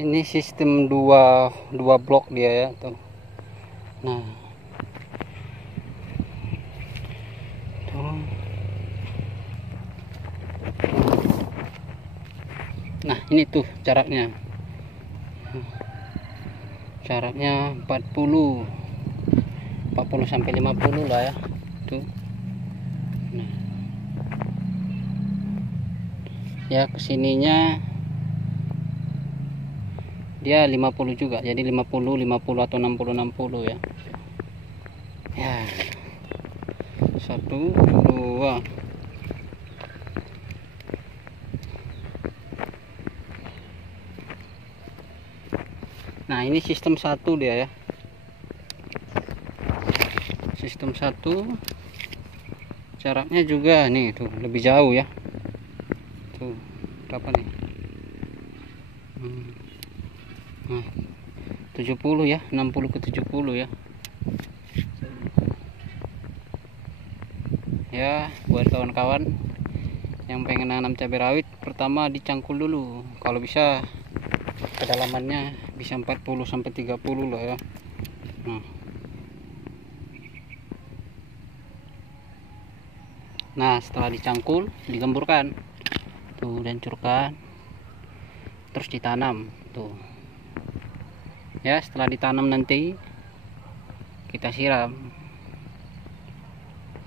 Ini sistem dua blok dia ya tuh. Nah tuh. Nah ini tuh jaraknya 40 sampai 50 lah ya tuh. Nah ya kesininya dia 50 juga, jadi 50 atau 60 ya. Ya 1 2. Nah ini sistem 1 dia ya, sistem 1. Jaraknya juga nih tuh lebih jauh ya tuh, berapa nih? Nah 70 ya, 60 ke 70 ya. Ya buat kawan-kawan yang pengen nanam cabai rawit, pertama dicangkul dulu, kalau bisa kedalamannya bisa 40 sampai 30 loh ya. Nah setelah dicangkul digemburkan tuh, dihancurkan, terus ditanam tuh ya. Setelah ditanam nanti kita siram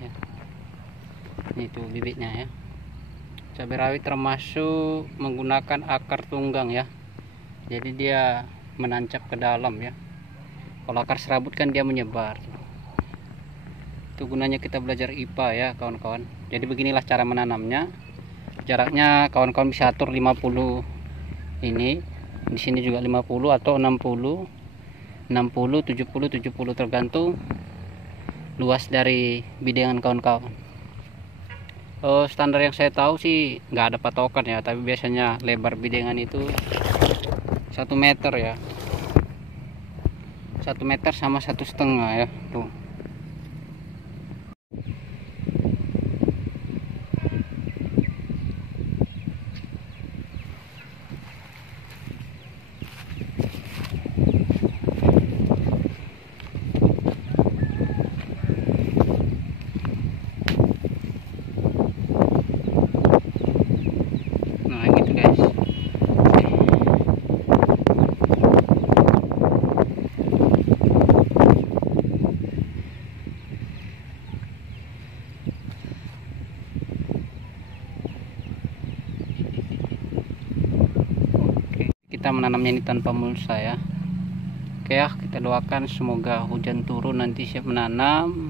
ya. Ini tuh bibitnya ya. Cabai rawit termasuk menggunakan akar tunggang ya, jadi dia menancap ke dalam ya. Kalau akar serabut kan dia menyebar. Itu gunanya kita belajar IPA ya kawan-kawan. Jadi beginilah cara menanamnya. Jaraknya kawan-kawan bisa atur 50 ini, di sini juga 50 atau 60 70 tergantung luas dari bidangan kawan-kawan. Standar yang saya tahu sih nggak ada patokan ya, tapi biasanya lebar bidangan itu 1 meter ya, 1 meter sama 1,5 ya tuh. Nah gitu guys. Kita menanamnya ini tanpa mulsa ya. Oke ya, kita doakan semoga hujan turun nanti siap menanam,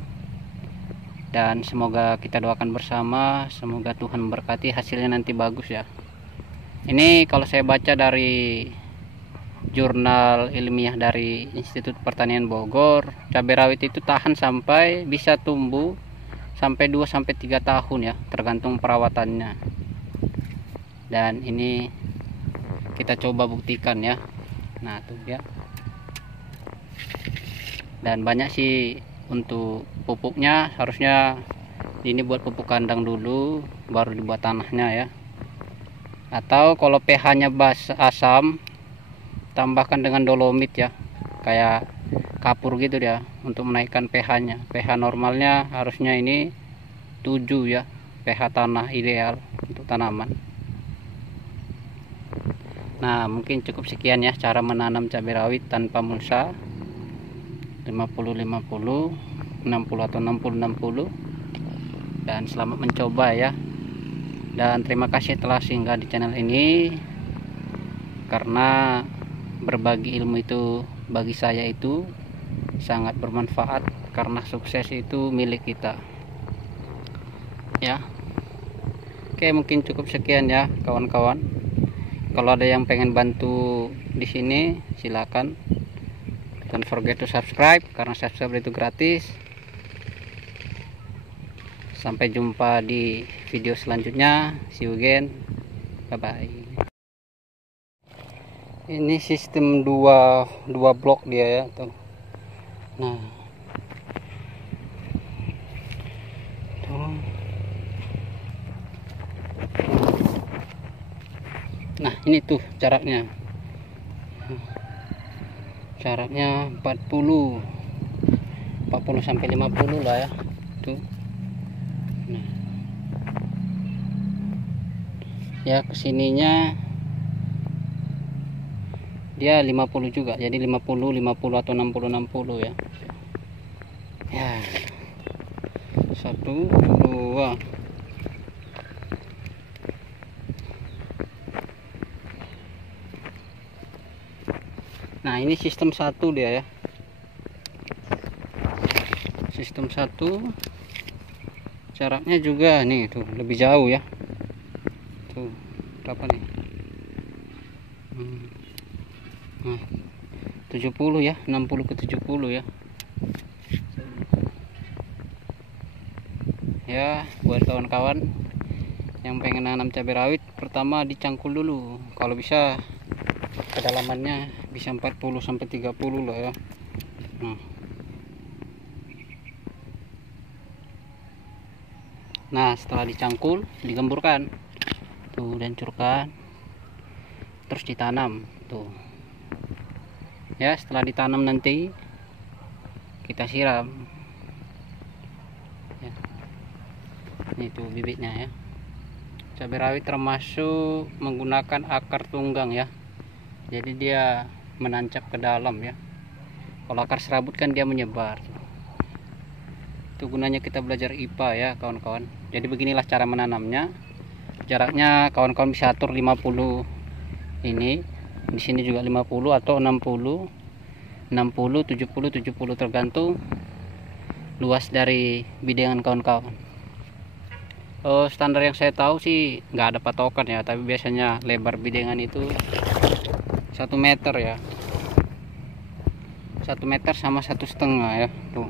dan semoga kita doakan bersama, semoga Tuhan berkati hasilnya nanti bagus ya. Ini kalau saya baca dari jurnal ilmiah dari Institut Pertanian Bogor, cabai rawit itu tahan sampai bisa tumbuh sampai 2-3 tahun ya, tergantung perawatannya. Dan ini kita coba buktikan ya. Nah tuh ya. Dan banyak sih untuk pupuknya, harusnya ini buat pupuk kandang dulu baru dibuat tanahnya ya. Atau kalau pH-nya asam, tambahkan dengan dolomit ya, kayak kapur gitu ya, untuk menaikkan pH-nya. pH normalnya harusnya ini 7 ya, pH tanah ideal untuk tanaman. Nah mungkin cukup sekian ya cara menanam cabai rawit tanpa mulsa, 50-50, 60 atau 60-60. Dan selamat mencoba ya. Dan terima kasih telah singgah di channel ini, karena berbagi ilmu itu bagi saya itu sangat bermanfaat, karena sukses itu milik kita ya. Oke, mungkin cukup sekian ya kawan-kawan. Kalau ada yang pengen bantu di sini silakan. Don't forget to subscribe, karena subscribe itu gratis. Sampai jumpa di video selanjutnya. See you again. Bye bye. Ini sistem dua blok dia ya tuh. Nah tuh. Nah ini tuh jaraknya jaraknya 40 sampai 50 lah ya tuh. Nah, ya kesininya dia 50 juga, jadi 50 atau 60 ya. Ya, 1 2. Nah, ini sistem 1 dia ya, sistem 1. Jaraknya juga nih tuh lebih jauh ya, tuh berapa nih, nah 70 ya, 60 ke 70 ya. Ya, buat kawan-kawan yang pengen nanam cabai rawit, pertama dicangkul dulu. Kalau bisa kedalamannya bisa 40 sampai 30 loh ya. Nah, setelah dicangkul, digemburkan tuh, dihancurkan, terus ditanam tuh ya. Setelah ditanam nanti kita siram ya. Ini tuh bibitnya ya. Cabai rawit termasuk menggunakan akar tunggang ya, jadi dia menancap ke dalam ya. Kalau akar serabut kan dia menyebar. Itu gunanya kita belajar IPA ya kawan-kawan. Jadi beginilah cara menanamnya. Jaraknya kawan-kawan bisa atur 50 ini, di sini juga 50 atau 60 70 tergantung luas dari bidangan kawan-kawan. Standar yang saya tahu sih nggak ada patokan ya, tapi biasanya lebar bidangan itu 1 meter ya, 1 meter sama 1,5 ya tuh.